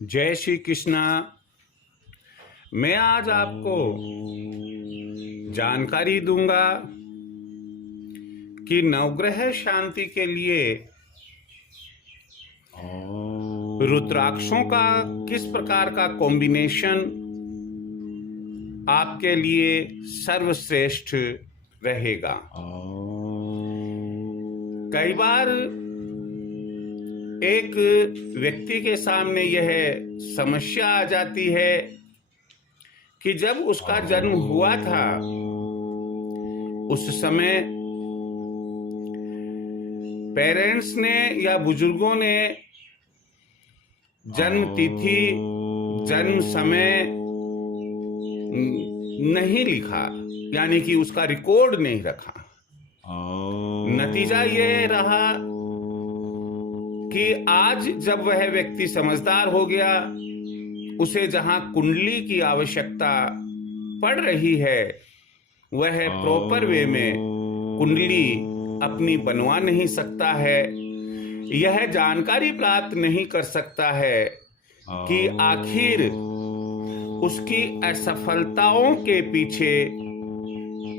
जय श्री कृष्णा। मैं आज आपको जानकारी दूंगा कि नवग्रह शांति के लिए रुद्राक्षों का किस प्रकार का कॉम्बिनेशन आपके लिए सर्वश्रेष्ठ रहेगा। कई बार एक व्यक्ति के सामने यह समस्या आ जाती है कि जब उसका जन्म हुआ था उस समय पेरेंट्स ने या बुजुर्गों ने जन्म तिथि, जन्म समय नहीं लिखा, यानी कि उसका रिकॉर्ड नहीं रखा। नतीजा ये रहा कि आज जब वह व्यक्ति समझदार हो गया, उसे जहां कुंडली की आवश्यकता पड़ रही है वह प्रॉपर वे में कुंडली अपनी बनवा नहीं सकता है। यह जानकारी प्राप्त नहीं कर सकता है कि आखिर उसकी असफलताओं के पीछे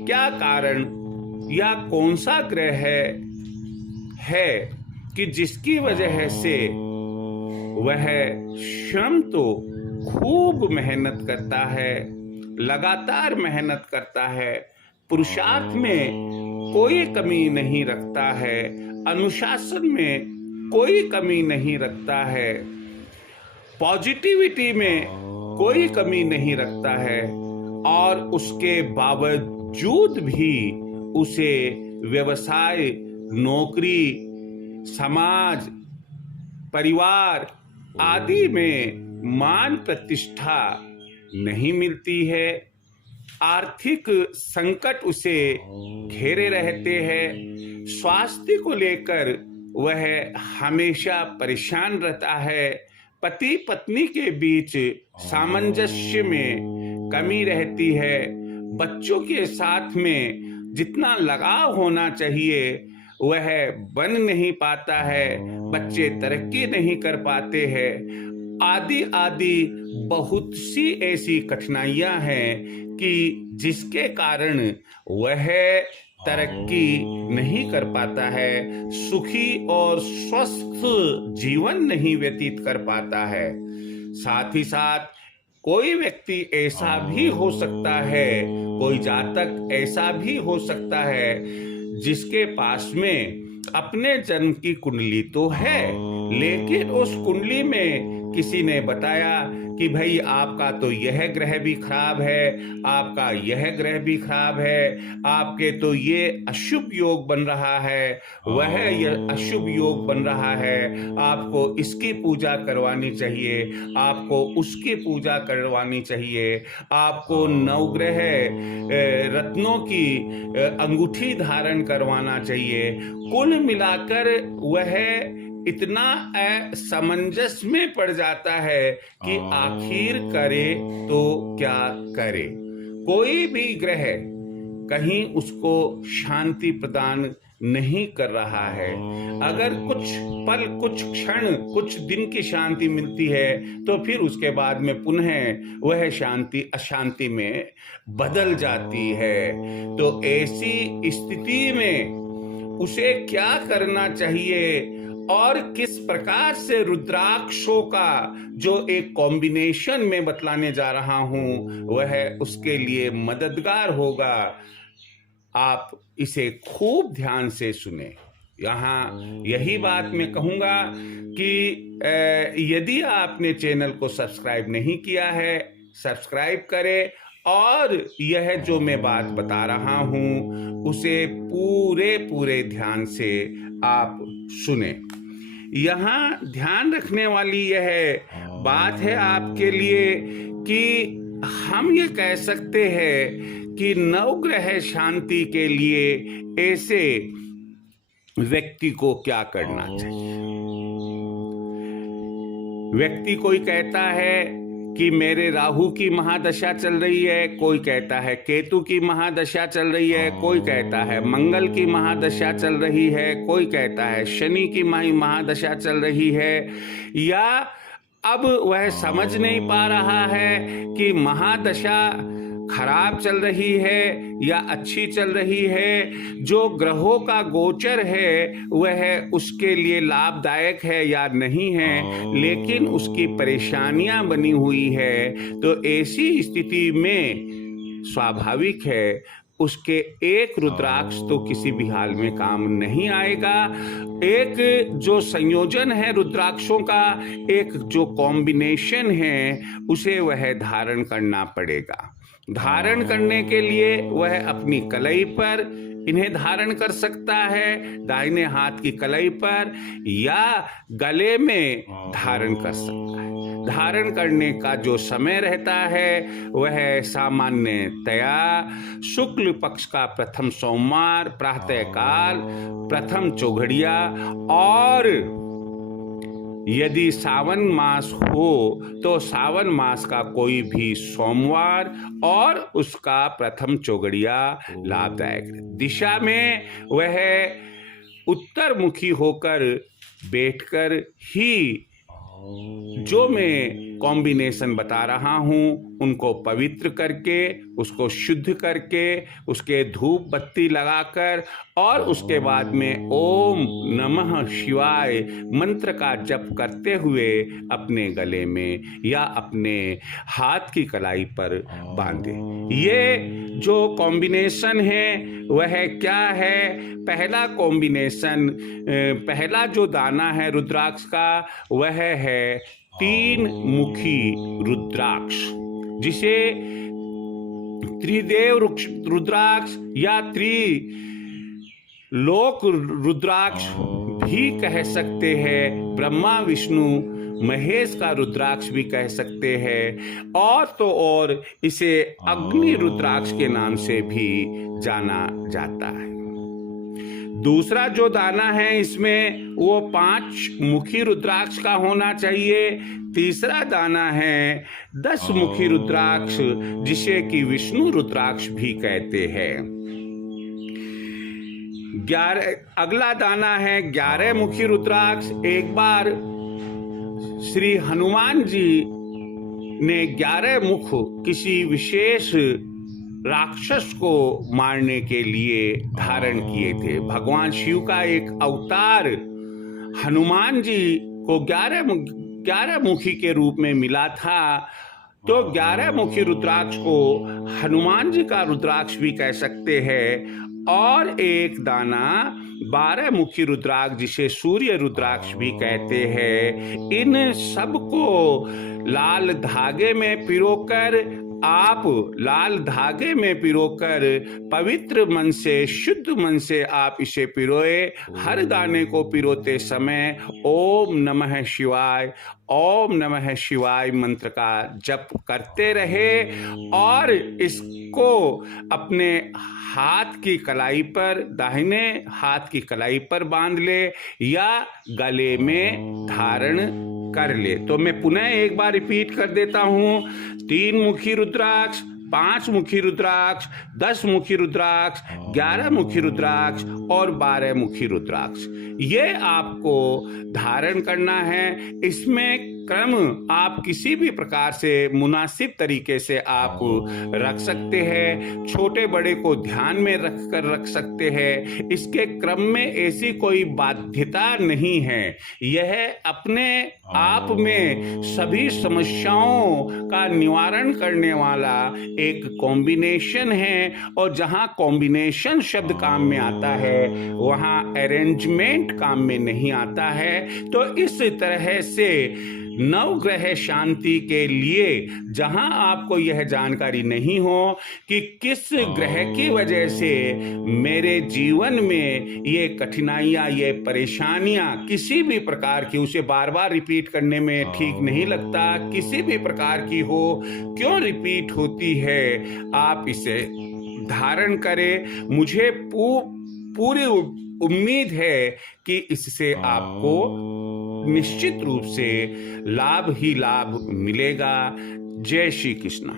क्या कारण या कौन सा ग्रह है कि जिसकी वजह से वह स्वयं तो खूब मेहनत करता है, लगातार मेहनत करता है, पुरुषार्थ में कोई कमी नहीं रखता है, अनुशासन में कोई कमी नहीं रखता है, पॉजिटिविटी में कोई कमी नहीं रखता है, और उसके बावजूद भी उसे व्यवसाय, नौकरी, समाज, परिवार आदि में मान प्रतिष्ठा नहीं मिलती है। आर्थिक संकट उसे घेरे रहते हैं। स्वास्थ्य को लेकर वह हमेशा परेशान रहता है। पति पत्नी के बीच सामंजस्य में कमी रहती है। बच्चों के साथ में जितना लगाव होना चाहिए वह बन नहीं पाता है। बच्चे तरक्की नहीं कर पाते हैं। आदि आदि बहुत सी ऐसी कठिनाइयां हैं कि जिसके कारण वह तरक्की नहीं कर पाता है, सुखी और स्वस्थ जीवन नहीं व्यतीत कर पाता है। साथ ही साथ कोई व्यक्ति ऐसा भी हो सकता है, कोई जातक ऐसा भी हो सकता है जिसके पास में अपने जन्म की कुंडली तो है, लेकिन उस कुंडली में किसी ने बताया कि भाई आपका तो यह ग्रह भी खराब है, आपका यह ग्रह भी खराब है, आपके तो ये अशुभ योग बन रहा है, वह यह अशुभ योग बन रहा है, आपको इसकी पूजा करवानी चाहिए, आपको उसकी पूजा करवानी चाहिए, आपको नवग्रह रत्नों की अंगूठी धारण करवाना चाहिए। कुल मिलाकर वह इतना असमंजस में पड़ जाता है कि आखिर करे तो क्या करे। कोई भी ग्रह कहीं उसको शांति प्रदान नहीं कर रहा है। अगर कुछ पल, कुछ क्षण, कुछ दिन की शांति मिलती है तो फिर उसके बाद में पुनः वह शांति अशांति में बदल जाती है। तो ऐसी स्थिति में उसे क्या करना चाहिए और किस प्रकार से रुद्राक्षों का जो एक कॉम्बिनेशन में बतलाने जा रहा हूं वह उसके लिए मददगार होगा। आप इसे खूब ध्यान से सुने। यहाँ यही बात मैं कहूँगा कि यदि आपने चैनल को सब्सक्राइब नहीं किया है, सब्सक्राइब करें और यह जो मैं बात बता रहा हूँ उसे पूरे ध्यान से आप सुने। यहाँ ध्यान रखने वाली यह बात है आपके लिए कि हम ये कह सकते हैं कि नवग्रह शांति के लिए ऐसे व्यक्ति को क्या करना चाहिए। व्यक्ति कोई कहता है कि मेरे राहु की महादशा चल रही है, कोई कहता है केतु की महादशा चल रही है, कोई कहता है मंगल की महादशा चल रही है, कोई कहता है शनि की महादशा चल रही है, या अब वह समझ नहीं पा रहा है कि महादशा खराब चल रही है या अच्छी चल रही है, जो ग्रहों का गोचर है वह उसके लिए लाभदायक है या नहीं है, लेकिन उसकी परेशानियां बनी हुई है। तो ऐसी स्थिति में स्वाभाविक है उसके एक रुद्राक्ष तो किसी भी हाल में काम नहीं आएगा। एक जो संयोजन है रुद्राक्षों का, एक जो कॉम्बिनेशन है, उसे वह धारण करना पड़ेगा। धारण करने के लिए वह अपनी कलाई पर इन्हें धारण कर सकता है, दाहिने हाथ की कलाई पर, या गले में धारण कर सकता है। धारण करने का जो समय रहता है वह सामान्यतया शुक्ल पक्ष का प्रथम सोमवार प्रातःकाल, प्रथम चौघड़िया, और यदि सावन मास हो तो सावन मास का कोई भी सोमवार और उसका प्रथम चौघड़िया लाभदायक। दिशा में वह उत्तर मुखी होकर बैठकर ही जो मैं कॉम्बिनेशन बता रहा हूँ उनको पवित्र करके, उसको शुद्ध करके, उसके धूप बत्ती लगाकर, और उसके बाद में ओम नमः शिवाय मंत्र का जप करते हुए अपने गले में या अपने हाथ की कलाई पर बांधे। ये जो कॉम्बिनेशन है वह क्या है? पहला कॉम्बिनेशन, पहला जो दाना है रुद्राक्ष का वह है 3 मुखी रुद्राक्ष, जिसे त्रिदेव रुद्राक्ष या त्रिलोक रुद्राक्ष भी कह सकते हैं, ब्रह्मा विष्णु महेश का रुद्राक्ष भी कह सकते हैं, और तो और इसे अग्नि रुद्राक्ष के नाम से भी जाना जाता है। दूसरा जो दाना है इसमें वो 5 मुखी रुद्राक्ष का होना चाहिए। तीसरा दाना है 10 मुखी रुद्राक्ष, जिसे कि विष्णु रुद्राक्ष भी कहते हैं। 11 अगला दाना है 11 मुखी रुद्राक्ष। एक बार श्री हनुमान जी ने 11 मुख किसी विशेष राक्षस को मारने के लिए धारण किए थे। भगवान शिव का एक अवतार हनुमान जी को 11 मुखी के रूप में मिला था। तो 11 मुखी रुद्राक्ष को हनुमान जी का रुद्राक्ष भी कह सकते हैं, और एक दाना 12 मुखी रुद्राक्ष जिसे सूर्य रुद्राक्ष भी कहते हैं। इन सबको लाल धागे में पिरोकर, आप लाल धागे में पिरोकर पवित्र मन से, शुद्ध मन से आप इसे पिरोए। हर दाने को पिरोते समय ओम नमः शिवाय, ओम नमः शिवाय मंत्र का जप करते रहे, और इसको अपने हाथ की कलाई पर, दाहिने हाथ की कलाई पर बांध ले या गले में धारण कर ले। तो मैं पुनः एक बार रिपीट कर देता हूं। 3 मुखी रुद्राक्ष, 5 मुखी रुद्राक्ष, 10 मुखी रुद्राक्ष, 11 मुखी रुद्राक्ष और 12 मुखी रुद्राक्ष, ये आपको धारण करना है। इसमें क्रम आप किसी भी प्रकार से मुनासिब तरीके से आप रख सकते हैं, छोटे बड़े को ध्यान में रख कर रख सकते हैं। इसके क्रम में ऐसी कोई बाध्यता नहीं है। यह अपने आप में सभी समस्याओं का निवारण करने वाला एक कॉम्बिनेशन है, और जहां कॉम्बिनेशन शब्द काम में आता है वहां अरेंजमेंट काम में नहीं आता है। तो इस तरह से नवग्रह शांति के लिए, जहां आपको यह जानकारी नहीं हो कि किस ग्रह की वजह से मेरे जीवन में ये कठिनाइयां, ये परेशानियां किसी भी प्रकार की, उसे बार बार रिपीट करने में ठीक नहीं लगता, किसी भी प्रकार की हो, क्यों रिपीट होती है, आप इसे धारण करें। मुझे पूरी उम्मीद है कि इससे आपको निश्चित रूप से लाभ ही लाभ मिलेगा। जय श्री कृष्ण।